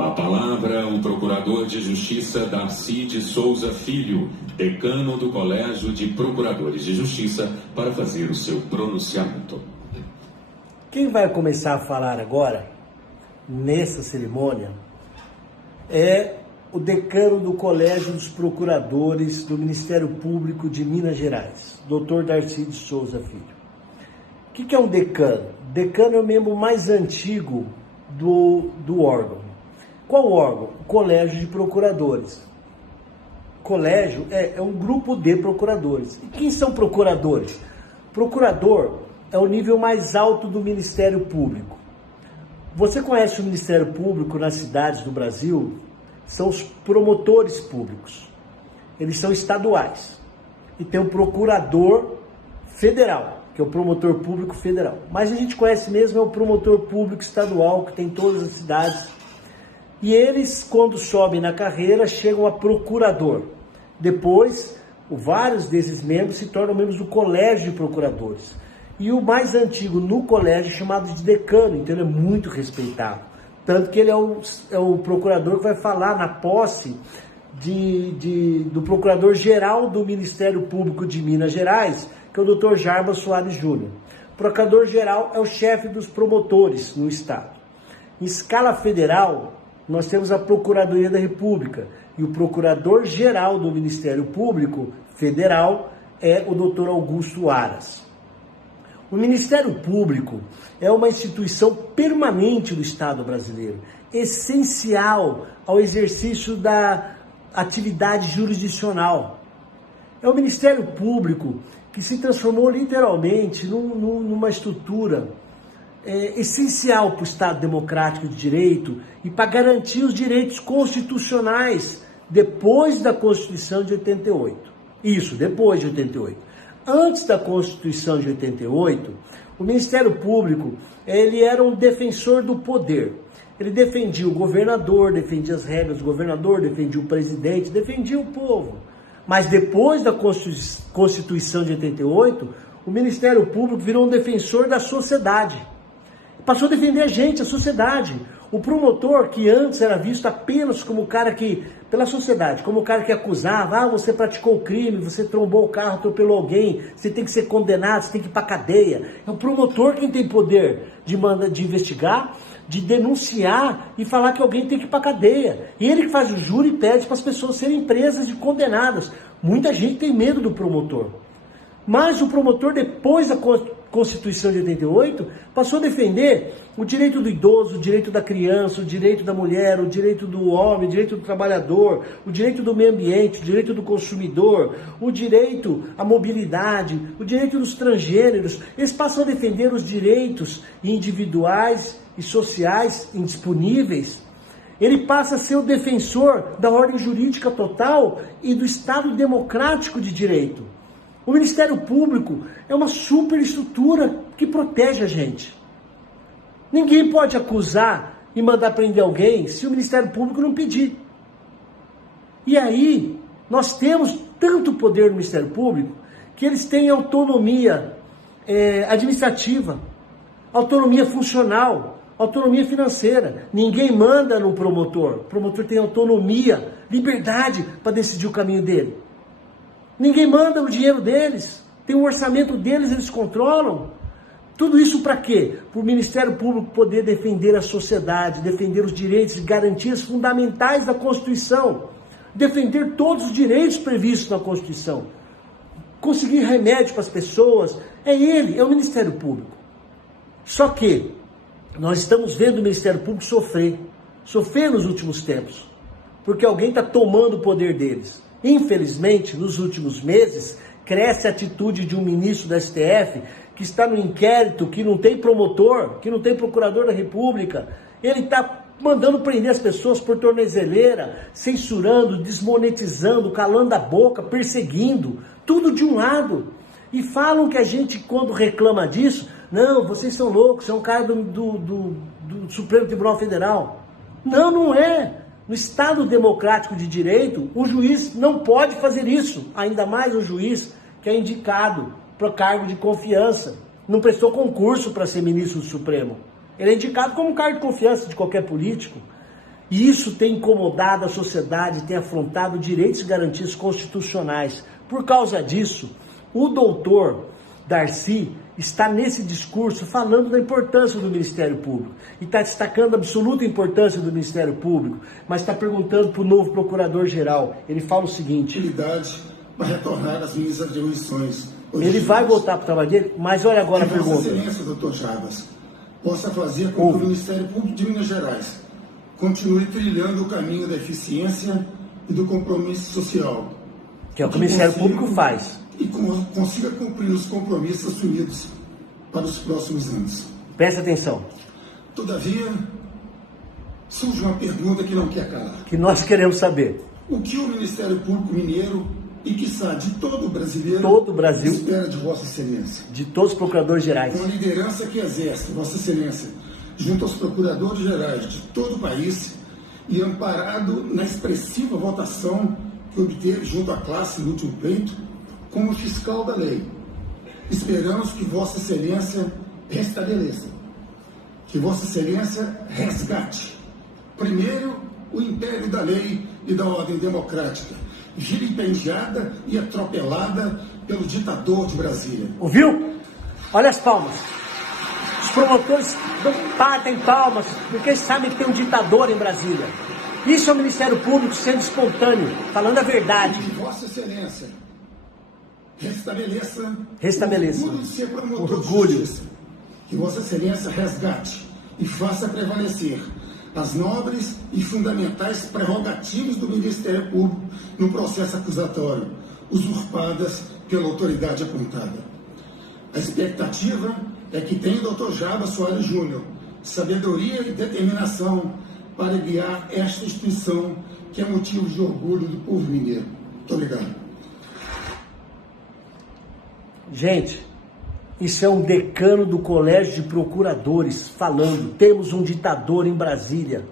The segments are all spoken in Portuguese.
Com a palavra, o Procurador de Justiça Darcy de Souza Filho, decano do Colégio de Procuradores de Justiça, para fazer o seu pronunciamento. Quem vai começar a falar agora, nessa cerimônia, é o decano do Colégio dos Procuradores do Ministério Público de Minas Gerais, Dr. Darcy de Souza Filho. O que é um decano? Decano é o membro mais antigo do órgão. Qual órgão? O Colégio de Procuradores. Colégio é um grupo de procuradores. E quem são procuradores? Procurador é o nível mais alto do Ministério Público. Você conhece o Ministério Público nas cidades do Brasil? São os promotores públicos. Eles são estaduais. E tem o procurador federal, que é o promotor público federal. Mas a gente conhece mesmo é o promotor público estadual, que tem em todas as cidades. E eles, quando sobem na carreira, chegam a procurador. Depois, vários desses membros se tornam membros do Colégio de Procuradores. E o mais antigo no colégio é chamado de decano, então ele é muito respeitado. Tanto que ele é o procurador que vai falar na posse do Procurador-Geral do Ministério Público de Minas Gerais, que é o Dr. Jarbas Soares Júnior. O Procurador-Geral é o chefe dos promotores no Estado. Em escala federal, nós temos a Procuradoria da República e o Procurador-Geral do Ministério Público Federal é o Dr. Augusto Aras. O Ministério Público é uma instituição permanente do Estado brasileiro, essencial ao exercício da atividade jurisdicional. É o Ministério Público que se transformou literalmente numa estrutura essencial para o Estado democrático de direito e para garantir os direitos constitucionais depois da Constituição de 88. Isso, depois de 88. Antes da Constituição de 88, o Ministério Público ele era um defensor do poder. Ele defendia o governador, defendia as regras do governador, defendia o presidente, defendia o povo. Mas depois da Constituição de 88, o Ministério Público virou um defensor da sociedade. Passou a defender a gente, a sociedade. O promotor, que antes era visto apenas como o cara que, pela sociedade, como o cara que acusava, você praticou o crime, você trombou o carro, atropelou alguém, você tem que ser condenado, você tem que ir para a cadeia. É o promotor quem tem poder de investigar, de denunciar e falar que alguém tem que ir para a cadeia. E ele que faz o júri e pede para as pessoas serem presas e condenadas. Muita gente tem medo do promotor. Mas o promotor, depois da Constituição de 88, passou a defender o direito do idoso, o direito da criança, o direito da mulher, o direito do homem, o direito do trabalhador, o direito do meio ambiente, o direito do consumidor, o direito à mobilidade, o direito dos transgêneros. Eles passam a defender os direitos individuais e sociais indisponíveis. Ele passa a ser o defensor da ordem jurídica total e do Estado democrático de direito. O Ministério Público é uma superestrutura que protege a gente. Ninguém pode acusar e mandar prender alguém se o Ministério Público não pedir. E aí, nós temos tanto poder no Ministério Público que eles têm autonomia administrativa, autonomia funcional, autonomia financeira. Ninguém manda no promotor. O promotor tem autonomia, liberdade para decidir o caminho dele. Ninguém manda o dinheiro deles, tem o orçamento deles, eles controlam. Tudo isso para quê? Para o Ministério Público poder defender a sociedade, defender os direitos e garantias fundamentais da Constituição, defender todos os direitos previstos na Constituição, conseguir remédio para as pessoas. É ele, é o Ministério Público. Só que nós estamos vendo o Ministério Público sofrer nos últimos tempos, porque alguém está tomando o poder deles. Infelizmente, nos últimos meses, cresce a atitude de um ministro da STF que está no inquérito, que não tem promotor, que não tem procurador da República. Ele está mandando prender as pessoas por tornozeleira, censurando, desmonetizando, calando a boca, perseguindo, tudo de um lado. E falam que a gente, quando reclama disso, não, vocês são loucos, você é um cara do Supremo Tribunal Federal. Não, não é. No Estado democrático de direito, o juiz não pode fazer isso, ainda mais o juiz que é indicado para cargo de confiança. Não prestou concurso para ser ministro do Supremo. Ele é indicado como cargo de confiança de qualquer político. E isso tem incomodado a sociedade, tem afrontado direitos e garantias constitucionais. Por causa disso, o doutor Darcy está nesse discurso falando da importância do Ministério Público. E está destacando a absoluta importância do Ministério Público, mas está perguntando para o novo Procurador-Geral. Ele fala o seguinte... para retornar às minhas atribuições. Ele vai voltar para o trabalho dele, mas olha agora a pergunta. Vossa Excelência, doutor Jarbas, possa fazer com que o Ministério Público de Minas Gerais continue trilhando o caminho da eficiência e do compromisso social. Que é o que o Ministério Público faz. E consiga cumprir os compromissos assumidos para os próximos anos. Presta atenção. Todavia, surge uma pergunta que não quer calar. Que nós queremos saber. O que o Ministério Público Mineiro e, quiçá, de todo o brasileiro, todo o Brasil, espera de Vossa Excelência? De todos os procuradores gerais. Com a liderança que exerce Vossa Excelência junto aos procuradores gerais de todo o país e amparado na expressiva votação que obteve junto à classe no último pleito, como fiscal da lei, esperamos que Vossa Excelência restabeleça, que Vossa Excelência resgate, primeiro, o império da lei e da ordem democrática, vilipendiada e atropelada pelo ditador de Brasília. Ouviu? Olha as palmas. Os promotores batem palmas, porque eles sabem que tem um ditador em Brasília. Isso é o Ministério Público sendo espontâneo, falando a verdade. Que Vossa Excelência restabeleça o orgulho de ser promotor de justiça. Que Vossa Excelência resgate e faça prevalecer as nobres e fundamentais prerrogativas do Ministério Público no processo acusatório, usurpadas pela autoridade apontada. A expectativa é que tenha o Dr. Jarbas Soares Júnior sabedoria e determinação para guiar esta instituição que é motivo de orgulho do povo mineiro. Muito obrigado. Gente, isso é um decano do Colégio de Procuradores falando. Temos um ditador em Brasília.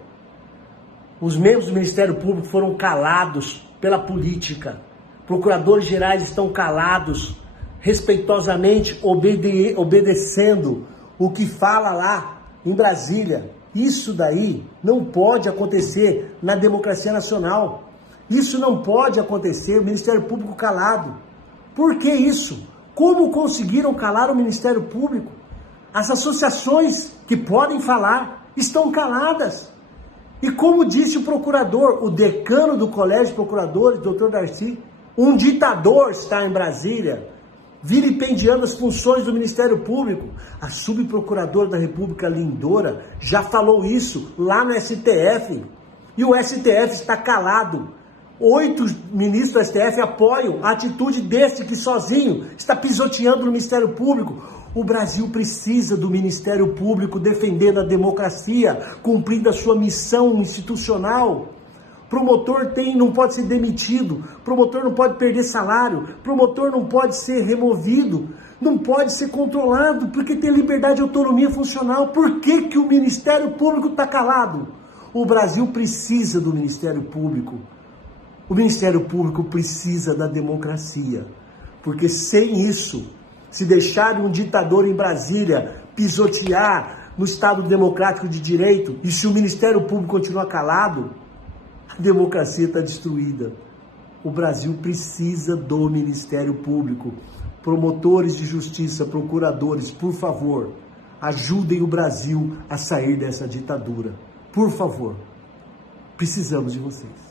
Os membros do Ministério Público foram calados pela política. Procuradores gerais estão calados, respeitosamente obedecendo o que fala lá em Brasília. Isso daí não pode acontecer na democracia nacional. Isso não pode acontecer, o Ministério Público calado. Por que isso? Como conseguiram calar o Ministério Público? As associações que podem falar estão caladas. E como disse o procurador, o decano do Colégio de Procuradores, Dr. Darcy, um ditador está em Brasília, vilipendiando as funções do Ministério Público. A subprocuradora da República, Lindora, já falou isso lá no STF. E o STF está calado. 8 ministros do STF apoiam a atitude desse que sozinho está pisoteando no Ministério Público. O Brasil precisa do Ministério Público defendendo a democracia, cumprindo a sua missão institucional. Promotor não pode ser demitido, promotor não pode perder salário, promotor não pode ser removido, não pode ser controlado, porque tem liberdade e autonomia funcional. Por que o Ministério Público está calado? O Brasil precisa do Ministério Público. O Ministério Público precisa da democracia, porque sem isso, se deixarem um ditador em Brasília pisotear no Estado Democrático de Direito, e se o Ministério Público continuar calado, a democracia está destruída. O Brasil precisa do Ministério Público. Promotores de justiça, procuradores, por favor, ajudem o Brasil a sair dessa ditadura. Por favor, precisamos de vocês.